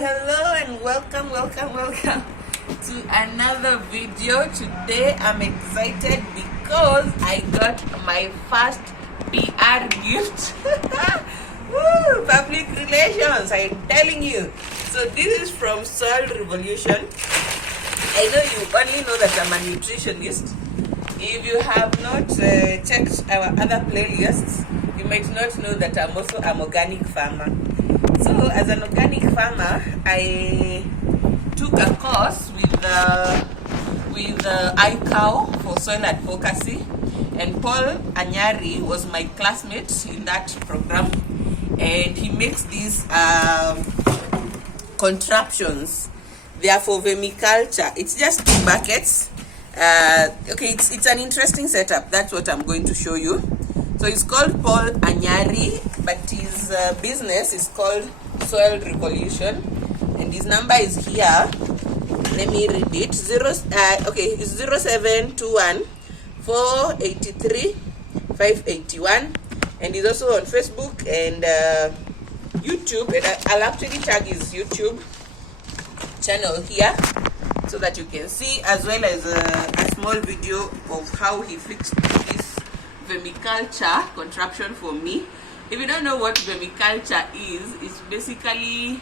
Hello and welcome to another video. Today I'm excited because I got my first PR gift. Woo, public relations, I'm telling you. So this is from Soil Revolution. I know you only know that I'm a nutritionist. If you have not checked our other playlists, you might not know that I'm also an organic farmer. So as an organic farmer, I took a course with iCow for soil advocacy, and Paul Ayari was my classmate in that program, and he makes these contraptions. They are for vermiculture. It's just 2 buckets. Okay, it's an interesting setup. That's what I'm going to show you. So it's called Paul Ayari, but his business is called Soil Revolution, and his number is here. Let me read it. It's 0721 483 581, and he's also on Facebook and YouTube. And I'll actually tag his YouTube channel here so that you can see, as well as a small video of how he fixed this vermiculture contraption for me. If you don't know what vermiculture is, it's basically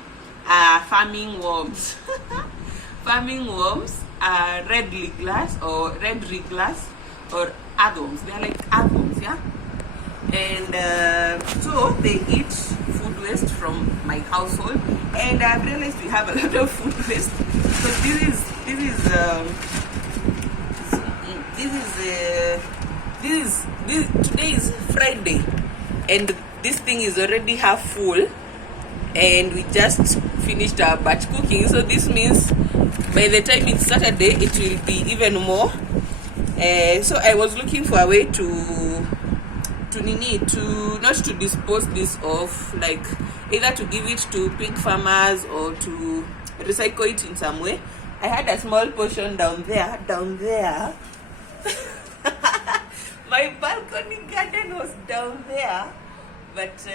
farming worms. Farming worms are red wrigglers or earthworms. They are like earthworms, yeah. And so they eat food waste from my household, and I've realized we have a lot of food waste. So today is Friday, and this thing is already half full, and we just finished our batch cooking. So this means by the time it's Saturday, it will be even more. So I was looking for a way to not to dispose this off, like either to give it to pig farmers or to recycle it in some way. I had a small portion down there. My balcony garden was down there, but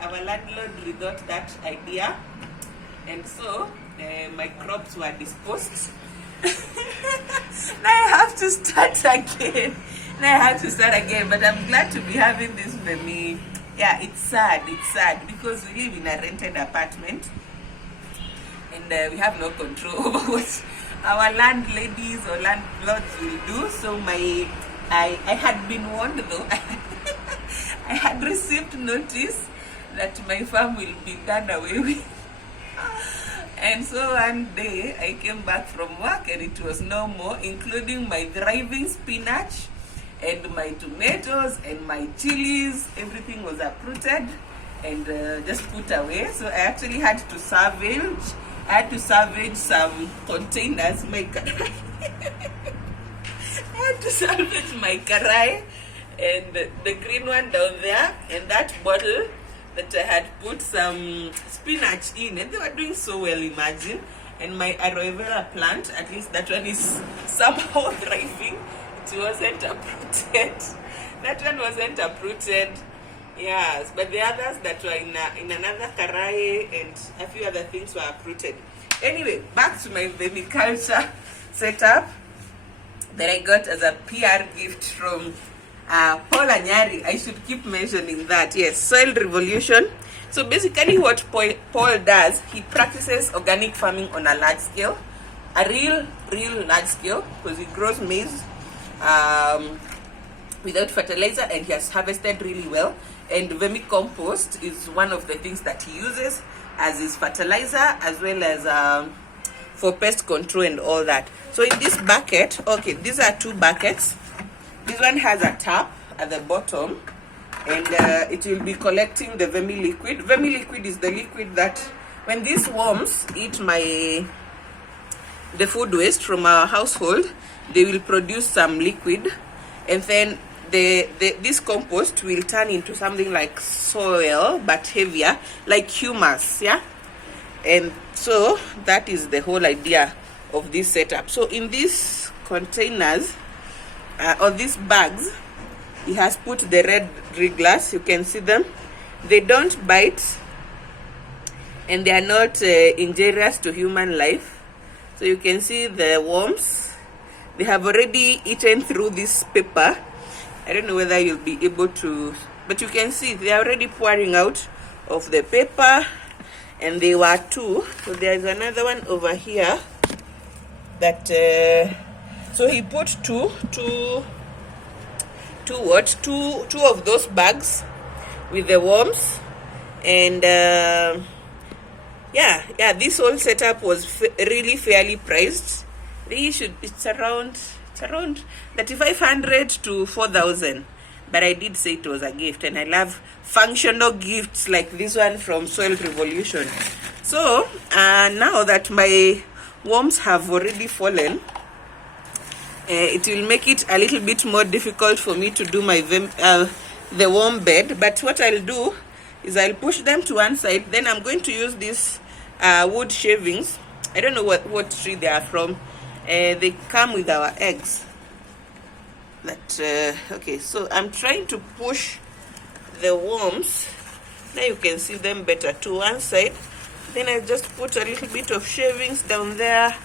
our landlord got that idea, and so my crops were disposed. Now I have to start again. But I'm glad to be having this vermi. Yeah, it's sad because we live in a rented apartment, and we have no control over what our landladies or landlords will do. So I had been warned, though. I had received notice that my farm will be done away with. And so one day I came back from work and it was no more, including my thriving spinach and my tomatoes and my chilies. Everything was uprooted and just put away. So I actually had to salvage some containers. I had to salvage my karai and the green one down there, and that bottle that I had put some spinach in, and they were doing so well, imagine. And my aloe vera plant, at least that one is somehow thriving. It wasn't uprooted. That one wasn't uprooted. Yes, but the others that were in another karai and a few other things were uprooted. Anyway, back to my vermiculture setup that I got as a PR gift from Paul Ayari. I should keep mentioning that. Yes, Soil Revolution. So basically what Paul does, he practices organic farming on a large scale, a real large scale, because he grows maize without fertilizer, and he has harvested really well. And vermi-compost is one of the things that he uses as his fertilizer, as well as for pest control and all that. So in this bucket, okay, these are 2 buckets. This one has a tap at the bottom, and it will be collecting the vermi-liquid. Vermi-liquid is the liquid that when these worms eat the food waste from our household, they will produce some liquid, and then this compost will turn into something like soil but heavier, like humus, yeah. And so that is the whole idea of this setup. So in these containers or these bags, he has put the red wrigglers. You can see them, they don't bite, and they are not injurious to human life. So you can see the worms, they have already eaten through this paper. I don't know whether you'll be able to, but you can see they are already pouring out of the paper, and they were 2. So there's another one over here that so he put two of those bags with the worms. And yeah, this whole setup was really fairly priced. It's around 3,500 to 4,000, but I did say it was a gift, and I love functional gifts like this one from Soil Revolution. So now that my worms have already fallen, it will make it a little bit more difficult for me to do my the worm bed. But what I'll do is I'll push them to one side. Then I'm going to use these wood shavings. I don't know what tree they are from. They come with our eggs. Okay, so I'm trying to push the worms. Now you can see them better to one side. Then I just put a little bit of shavings down there.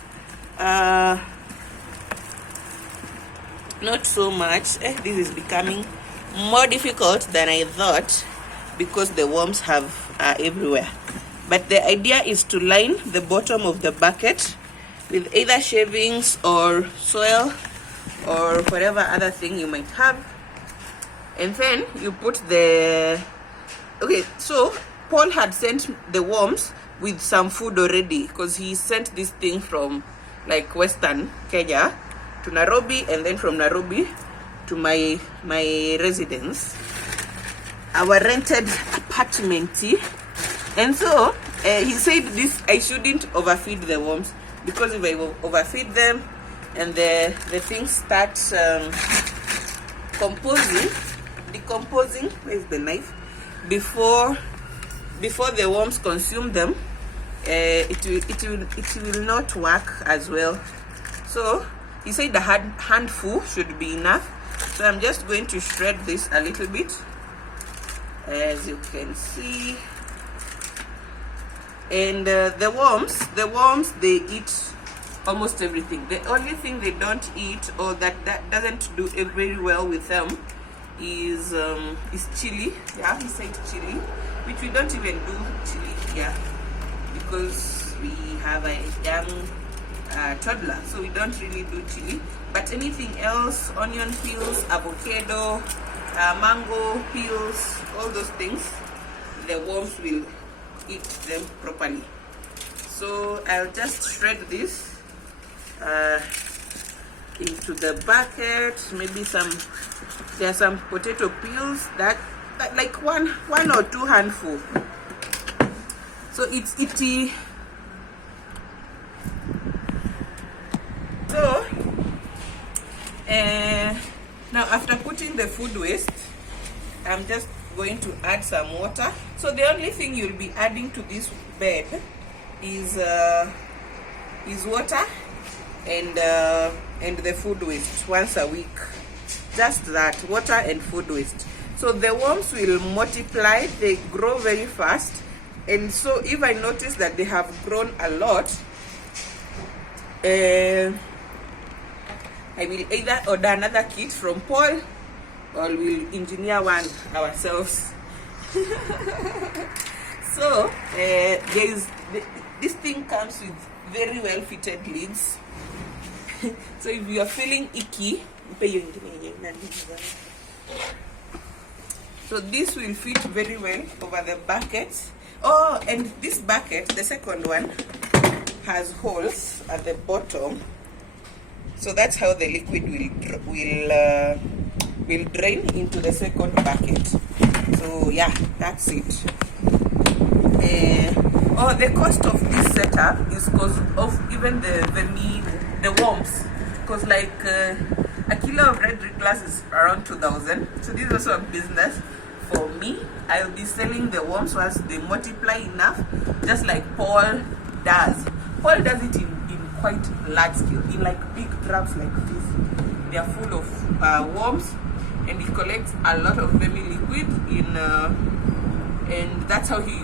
Not so much. This is becoming more difficult than I thought because the worms are everywhere. But the idea is to line the bottom of the bucket with either shavings or soil or whatever other thing you might have, and then you put the so Paul had sent the worms with some food already, because he sent this thing from like Western Kenya to Nairobi, and then from Nairobi to my residence, our rented apartment. And so he said this, I shouldn't overfeed the worms, because if I overfeed them and the things start decomposing, where's the knife, before the worms consume them, it will not work as well. So he said a handful should be enough. So I'm just going to shred this a little bit, as you can see. And the worms, they eat almost everything. The only thing they don't eat, or that doesn't do very well with them, is chili. Yeah, he said chili, which we don't even do chili here because we have a young toddler, so we don't really do chili. But anything else, onion peels, avocado, mango peels, all those things, the worms will eat them properly. So I'll just shred this into the bucket. Maybe there are some potato peels that like one or two handful. So it's itty. So now after putting the food waste, I'm just going to add some water. So the only thing you'll be adding to this bed is water and the food waste once a week. Just that, water and food waste. So the worms will multiply, they grow very fast. And so if I notice that they have grown a lot, I will either order another kit from Paul, or we'll engineer one ourselves. So this thing comes with very well fitted lids. So if you are feeling icky, so this will fit very well over the bucket. Oh, and this bucket, the second one, has holes at the bottom, so that's how the liquid will drain into the second bucket. So yeah, that's it. The cost of this setup is because of even the worms, because like a kilo of red glass is around 2,000. So this is also a business for me. I'll be selling the worms once they multiply enough, just like Paul does. Paul does it in quite large scale, in like big drums like this. They are full of worms, and he collects a lot of vermi-liquid and that's how he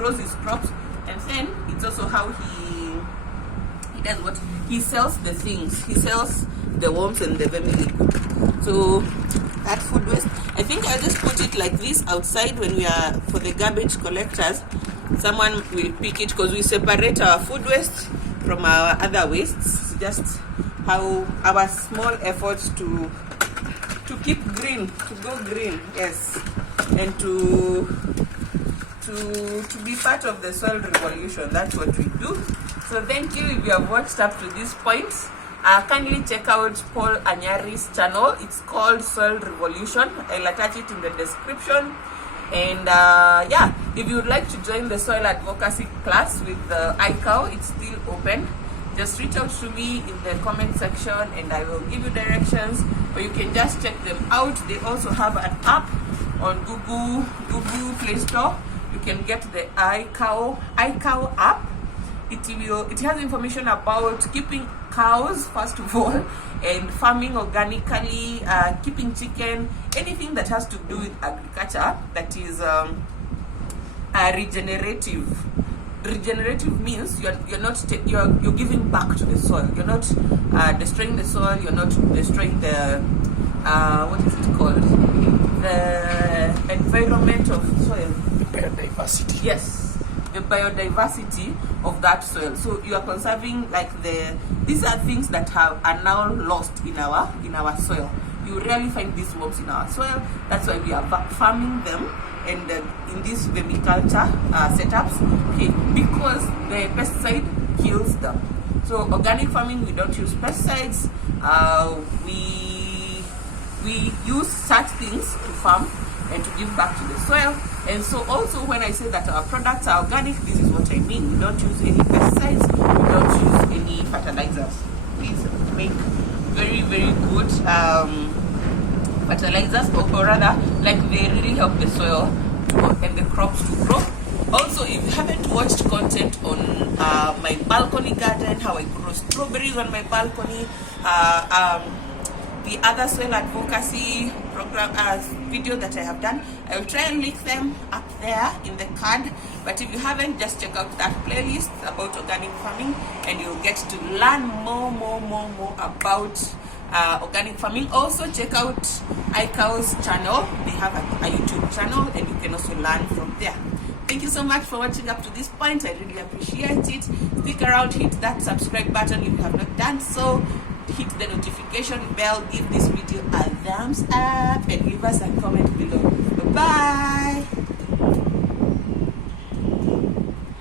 grows his crops, and then it's also how he does what he sells the things. He sells the worms and the vermi-liquid. So that food waste, I think I'll just put it like this outside when we are for the garbage collectors. Someone will pick it because we separate our food waste from our other wastes. Just how our small efforts to keep green, to go green, yes, and to be part of the soil revolution. That's what we do. So thank you if you have watched up to this point. Kindly check out Paul Ayari's channel. It's called Soil Revolution. I'll attach it in the description. And yeah, if you would like to join the soil advocacy class with the iCow, it's still open. Just reach out to me in the comment section and I will give you directions, or you can just check them out. They also have an app on Google Play Store. You can get the iCow app. It has information about keeping cows, first of all, and farming organically, keeping chicken, anything that has to do with agriculture that is regenerative. Regenerative means you're giving back to the soil. You're not destroying the soil. You're not destroying the what is it called? The environment of soil. The biodiversity. Yes, the biodiversity of that soil. So you are conserving like these are things that are now lost in our soil. You rarely find these worms in our soil. That's why we are farming them. And in these vermiculture setups, okay, because the pesticide kills them. So organic farming, we don't use pesticides. We use such things to farm and to give back to the soil. And so also when I say that our products are organic, this is what I mean. We don't use any pesticides. We don't use any fertilizers. These make very, very good fertilizers, or rather, like they really help the soil and the crops to grow. Also, if you haven't watched content on my balcony garden, how I grow strawberries on my balcony, the other soil advocacy program video that I have done, I will try and link them up there in the card. But if you haven't, just check out that playlist about organic farming and you'll get to learn more about organic farming. Also check out iCow's channel. They have a YouTube channel and you can also learn from there. Thank you so much for watching up to this point. I really appreciate it. Stick around, hit that subscribe button if you have not done so. Hit the notification bell, give this video a thumbs up and leave us a comment below. Bye.